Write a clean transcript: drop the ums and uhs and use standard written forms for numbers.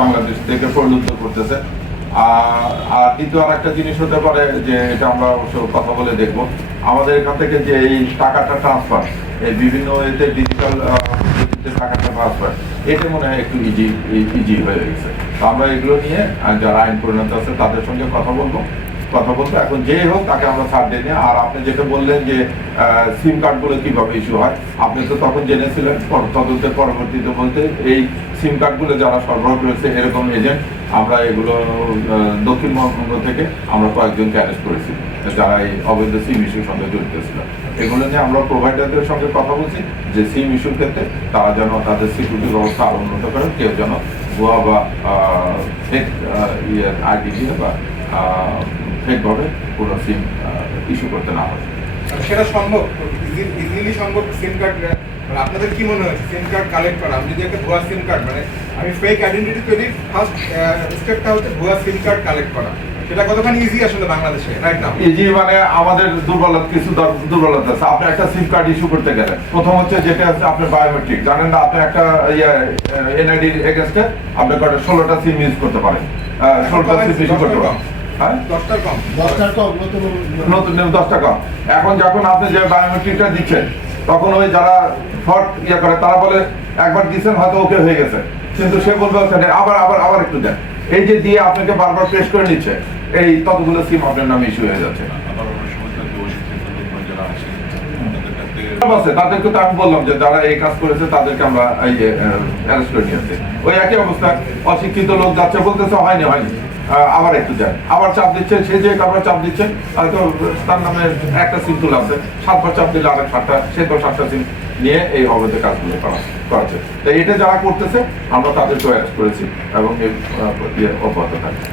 বাংলাদেশ থেকে পরিণত করতেছে। আর দ্বিতীয় আর একটা জিনিস হতে পারে যে এটা আমরা অবশ্য কথা বলে দেখব, আমাদের এখান থেকে যে এই টাকাটা ট্রান্সফার, এই বিভিন্ন এতে ডিজিটাল টাকাটা ট্রান্সফার, এটা মনে হয় একটু ইজি হয়ে গেছে। তো আমরা এগুলো নিয়ে যারা আইন পরিণত আছে তাদের সঙ্গে কথা বলবো। এখন যে হোক তাকে আমরা ছাড় দিই না। আর আপনি যেটা বললেন যে সিম কার্ডগুলো কিভাবে ইস্যু হয়, আপনি তো তখন জেনেছিলেন, তদন্তের পরবর্তীতে বলতে এই সিম কার্ডগুলো যারা সরবরাহ করেছে এরকম এজেন্ট আমরা এগুলো দক্ষিণবঙ্গ থেকে আমরা কয়েকজনকে অ্যারেস্ট করেছি যারা এই অবৈধ সিম ইস্যুর সঙ্গে জড়িত ছিল। এগুলো নিয়ে আমরা প্রোভাইডারদের সঙ্গে কথা বলছি যে সিম ইস্যুর ক্ষেত্রে তারা যেন তাদের সিকিউরিটি ব্যবস্থা আরো উন্নত করে, কেউ যেন ভুয়া বা ফেক আইডি দিয়ে বা ফেকভাবে কোনো সিম ইস্যু করতে না হয়। সেটা সম্ভব, ইজিলি সম্ভব সিম কার্ড? আপনাদের কি মনে হচ্ছে সিম কার্ড কালেক্ট করা? আমি যদি একটা ভুয়া সিম কার্ড, মানে আমি ফেক আইডেন্টিটি তৈরির ফার্স্ট স্টেপটা হচ্ছে ভুয়া সিম কার্ড কালেক্ট করা, সেটা কতখানি ইজি আসলে বাংলাদেশে রাইট নাও? ইজি মানে আমাদের কিছু দুর্বলতা আছে। আপনি একটা সিম কার্ড ইস্যু করতে গেলে প্রথম হচ্ছে যেটা আছে আপনার বায়োমেট্রিক। জানেন না, আপনি একটা এনআইডি এগেইনস্টে আপনি 16টা সিম ইউজ করতে পারেন, 16টা সিম ইস্যু করতে পারেন। এখন যখন আপনি যে বায়োমেট্রিকটা দিচ্ছেন তখন ওই যারা ফ্রড করে তারা বলে একবার দিচ্ছেন হয়তো ওকে হয়ে গেছে, কিন্তু সে বলবে আবার আবার আবার একটু দেন। এই যে দিয়ে আপনাকে বারবার প্রেস করে নিচ্ছে, এই ততগুলো সিম আপনার নামে ইস্যু হয়ে যাচ্ছে। তাদেরকে তো আমি বললাম যে যারা এই কাজ করেছে তাদেরকে আমরা এই যে অ্যারেস্ট করে নিয়ে আসছি। ওই একই অবস্থা, অশিক্ষিত লোক যাচ্ছে বলতেছে হয়নি আবার একটু যায়, আবার চাপ দিচ্ছে, সে যে কারবার চাপ দিচ্ছে হয়তো তার নামে একটা সিম তুলে আছে, 7বার চাপ দিলে আরেক 7টা, সে তো 7টা সিম নিয়ে এই অবৈধ কাজগুলো করাচ্ছে। তাই এটা যারা করতেছে আমরা তাদেরকে অ্যারেস্ট করেছি এবং এই অব্যাহত থাকছে।